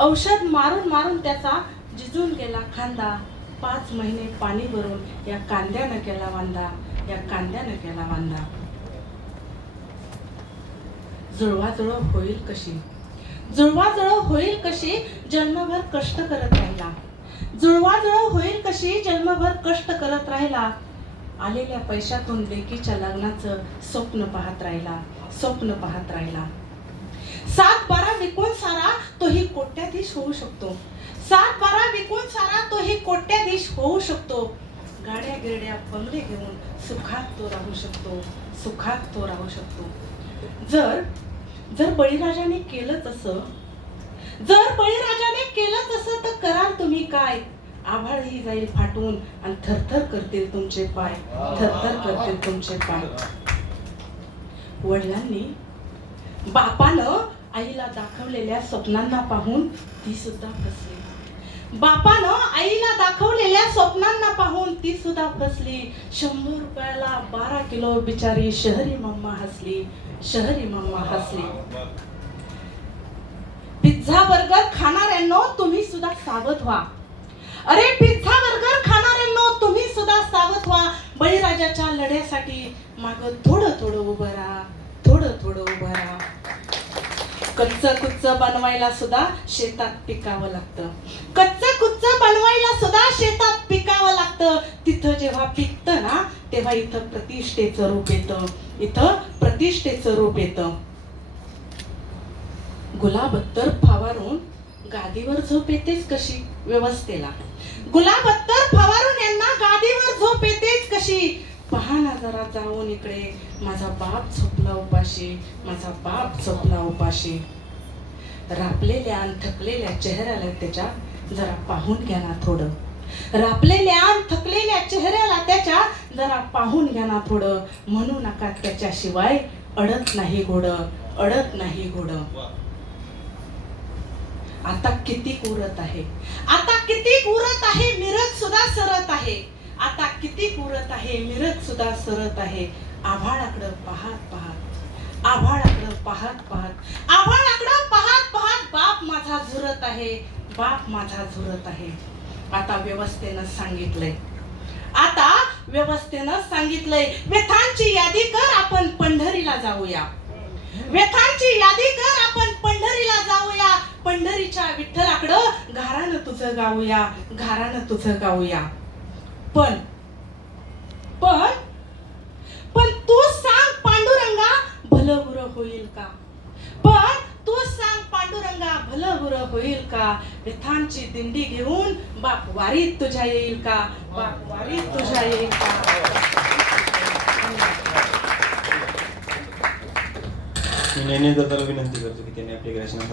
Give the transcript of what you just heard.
औषध मारून मारून त्याचा जिजून गेला खांदा. 5 महिने पाणी भरून या कांद्यानं केला वांदा, या कांद्यानं केला वांदा. जुळवाजुळव होईल कशी, जुळवाजुळव होईल कशी, जन्मभर कष्ट करत राहिला. जुळवाजुळव होईल कशी, जन्मभर कष्ट करत राहिला. आलेल्या पैशातून लेकीच्या लग्नाचं स्वप्न पाहत राहिला, स्वप्न पाहत राहिला. 7-12 विकून सारा तोही कोट्याधीश होऊ शकतो. 7-12 विकून सारा तोही कोट्याधीश होऊ शकतो. गाड्या गिरड्या बंगले घेऊन सुखात तो राहू शकतो, सुखात तो राहू शकतो. जर जर बळीराजाने केलं तसं, जर बळीराजाने केलं तसं तर कराल तुम्ही काय? आभाळही जाईल फाटून आणि थरथर करतील तुमचे पाय, थरथर करतील तुमचे पाय. वडिलांनी बापानं आईला दाखवलेल्या स्वप्नांना पाहून ती सुद्धा फसली. बापानं आईला दाखवलेल्या स्वप्नांना पाहून ती सुद्धा फसली. 100 रुपयाला 12 किलो बिचारी शहरी मम्मा हसली, शहरी मम्मा हसली. पिझ्झा बर्गर खाणाऱ्यांनो तुम्ही सुद्धा सावध व्हा. अरे पिझ्झा बर्गर खाणाऱ्यांनो तुम्ही सुद्धा सावध व्हा. बळीराजाच्या लढ्यासाठी माग थोडं थोडं उभं राहा, थोडं थोडं उभं राहा. कच्च कुच्च बनवायला सुद्धा शेतात पिकावं लागतं. कच्च कुच्च बनवायला सुद्धा शेतात पिकावं लागतं. तिथं जेव्हा पिकतं ना तेव्हा इथं प्रतिष्ठेचं रूप येतं, इथं प्रतिष्ठेचं रूप येतं. गुलाब अत्तर फवारून गादीवर झोप येतेच कशी व्यवस्थेला. गुलाब अत्तर फवारून यांना गादीवर झोप येतेच कशी. पहा ना जरा जाऊन इकडे, माझा बाप झोपला उपाशी, माझा बाप झोपला उपाशी. रापलेल्या आणि थकलेल्या चेहऱ्याला त्याच्या जरा पाहून घ्या ना थोडं. रापलेल्या आणि थकलेल्या चेहऱ्याला त्याच्या जरा पाहून घ्या ना थोडं. म्हणू नका त्याच्याशिवाय अडत नाही घोडं, अडत नाही घोडं. आता किती उरत आहे, आता किती उरत आहे, मिरज सुद्धा सरत आहे. आता किती उरत आहे, मिरज सुद्धा सरत आहे. आभाळाकडं पाहत पाहत, आभाळाकडं पाहत पाहत, आभाळाकडं पाहत पाहत बाप माझा झुरत आहे, बाप माझा झुरत आहे. आता व्यवस्थेनं सांगितलंय, आता व्यवस्थेनं सांगितलंय, व्यथांची यादी कर आपण पंढरीला जाऊया. व्यथांची यादी कर आपण पंढरीला जाऊया. पंढरीच्या विठ्ठलाकडं घरानं तुझं गाऊया, घरानं तुझं गाऊया. पण पण पण तू सांग पांडुरंगा भलं बुरं होईल का? पण तू सांग पांडुरंगा भलं बुरं होईल का? विठांची दिंडी घेऊन बाप वारीत तुझ्या येईल का? बाप वारीत तुझ्या येईल का? मी नेहमी दादाला विनंती करतो की त्यांनी आपली ग्रॅज्युएशन